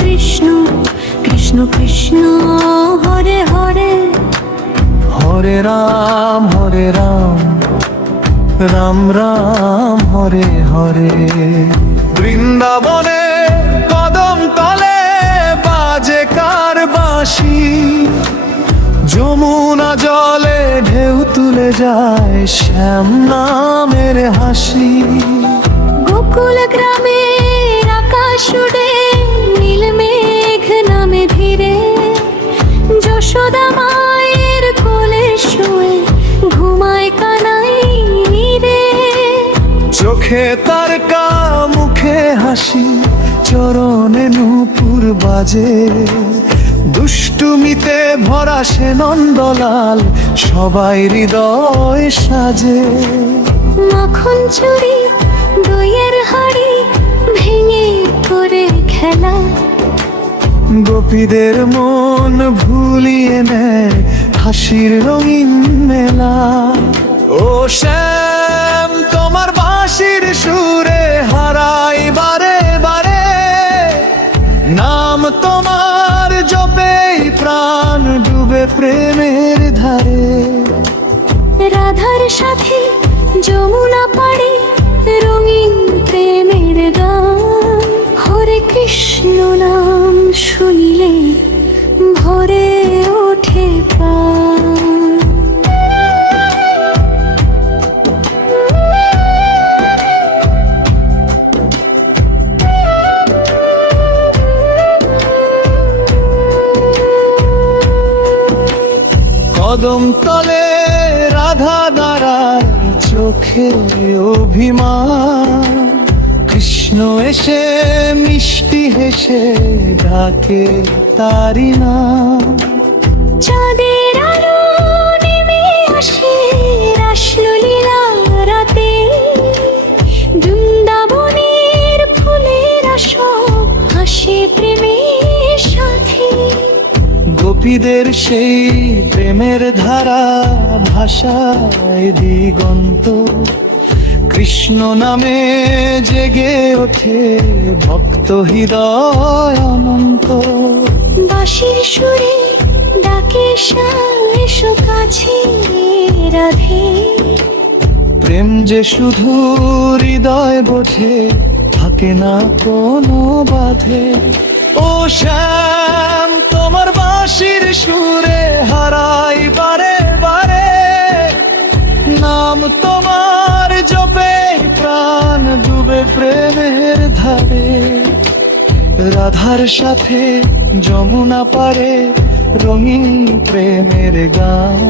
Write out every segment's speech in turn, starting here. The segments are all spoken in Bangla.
কৃষ্ণ কৃষ্ণ কৃষ্ণ হরে হরে, হরে রাম রাম রাম হরে হরে। বৃন্দাবনে কদম তলে বাজে কার বাঁশি, যমুনা জলে ঢেউ তুলে যায় শ্যাম নামের হাসি। গোকুল গ্রামের আকাশ উড়ে নীল মেঘ নামে ধীরে, যশোদা মায়ের কোলে শুয়ে ঘুমায় কানাই রে। চোখে তারকা মুখে হাসি, চরণে নূপুর বাজে, দুষ্টুমিতে ভরা সে নন্দলাল সবাই হৃদয় সাজে। মাখন চুরি দইয়ের হাড়ি ভেঙে করে খেলা, গোপীদের মন ভুলিয়ে নেয় হাসির রঙিন মেলা। ও শ্যাম তোমার বাঁশির সুরে হারাই বারে বারে, নাম তোমার জপেই প্রাণ ডুবে প্রেমের ধারে। রাধার সাথে যমুনা পাড়ে রঙিন প্রেমের গান, হরে কৃষ্ণ নাম শুনিলে ভরে ওঠে প্রাণ। কদম তলে রাধা দাঁড়ায় চোখে অভিমান, কৃষ্ণ এসে মিষ্টি হেসে ডাকে তারি নাম। চাঁদের আলো নেমে আসে রাসলীলা রাতে, বৃন্দাবনের ফুলের আসর হাসে প্রেমের সাথে। গোপীদের সেই প্রেমের ধারা ভাষায় দিগন্ত, কৃষ্ণ নামে জেগে ওঠে ভক্ত হৃদয় অনন্ত। বাঁশির সুরে ডাকে এসো কাছে রাধে, প্রেম যে শুধু হৃদয় বোঝে, থাকে না কোনো বাধে। ও শ্যাম তোমার বাঁশির সুরে হারাই বারে বারে, নাম তোমার জপে প্রাণ ডুবে প্রেমের ধারে। রাধার সাথে যমুনা পারে রঙিন প্রেমের গান,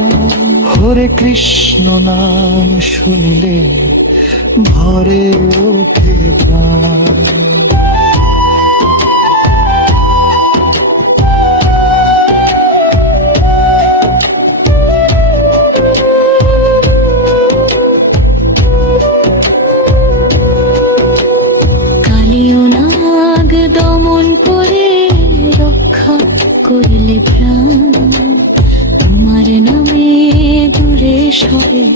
হরে কৃষ্ণ নাম শুনিলে ভরে ওঠে প্রাণ। দমন করে রক্ষা করলে প্রাণ, তোমার নামে দূরে সবে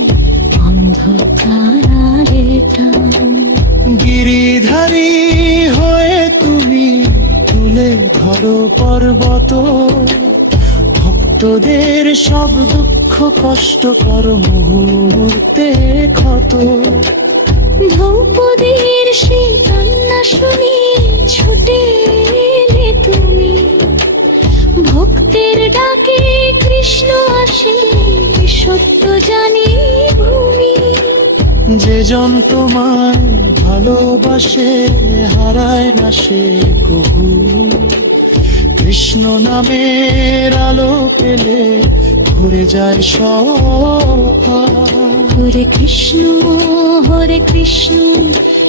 অন্ধকারে টান। গিরিধারী হয়ে তুমি তুলে ধরো পর্বত, ভক্তদের সব দুঃখ কষ্ট করো মুহূর্তে ক্ষত। দ্রৌপদীর সেই কান্না শুনি ছুটে এলে তুমি, ভক্তের ডাকে কৃষ্ণ আসে সত্য জানি ভূমি। যে জন তোমায় ভালোবাসে হারায় না সে কবু, কৃষ্ণ নামের আলো পেলে ভরে যায় সব। হরে কৃষ্ণ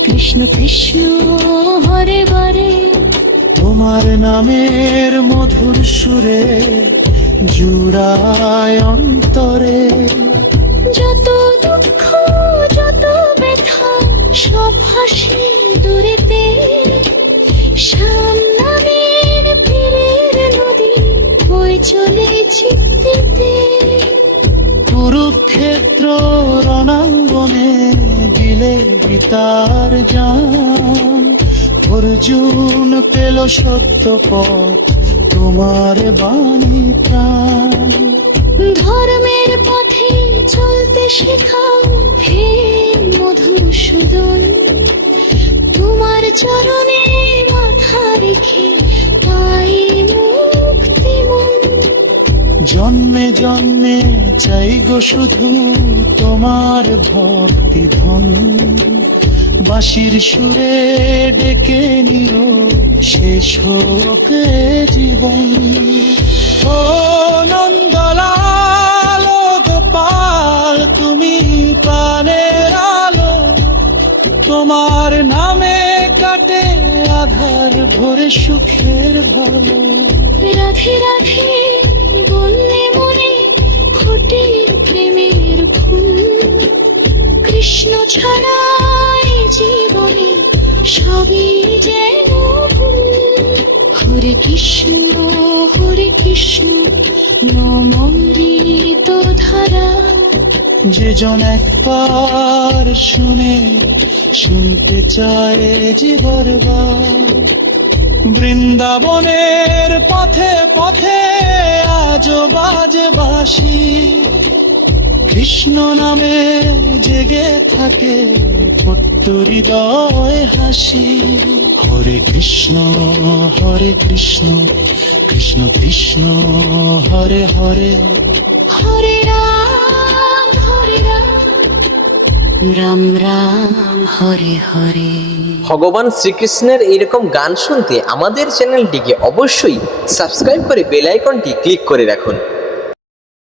কৃষ্ণ কৃষ্ণ হরে হরে, তোমার নামের মধুর সুরে জুড়ায় অন্তরে। যত দুঃখ যত ব্যথা সব হাসি দূরেতে, শ্যাম নামের পীরের নদী বয়ে চলে চিত্তেতে। কুরুক্ষেত্র রণাঙ্গনে দিলে গীতার জান, অর্জুন পেল সত্য পথ, তোমার বাণী প্রাণ। ধর্মের পথে চলতে শেখাও হে মধুসূদন, তোমার চরণে মাথা রেখে পাই মুক্তি মন। জন্মে জন্মে চাই গো শুধু তোমার ভক্তি ধন, বাঁশির সুরে ডেকে নিও শেষ হোক এ জীবন। ও নন্দলাল ও গোপাল, তুমি প্রাণের আলো, তোমার নামে কাটে আধার ভরে সুখের ভালো। রাধে রাধে বললে মনে ফোটে প্রেমের ফুল, কৃষ্ণ ছাড়া এ জীবনে সবই যেন ভুল। হরে কৃষ্ণ নমৃত ধারা, যে জন একবার শুনতে চায় জীবরবার। বৃন্দাবনের পথে পথে আজো বাজে বাঁশি, কৃষ্ণ নামে জেগে থাকে পট্ট হৃদয় হাসি। হরে কৃষ্ণ কৃষ্ণ কৃষ্ণ হরে হরে, হরে রাম রাম রাম হরে হরে। ভগবান শ্রীকৃষ্ণের এরকম গান শুনতে আমাদের চ্যানেলটিকে অবশ্যই সাবস্ক্রাইব করে বেল আইকনটি ক্লিক করে রাখুন।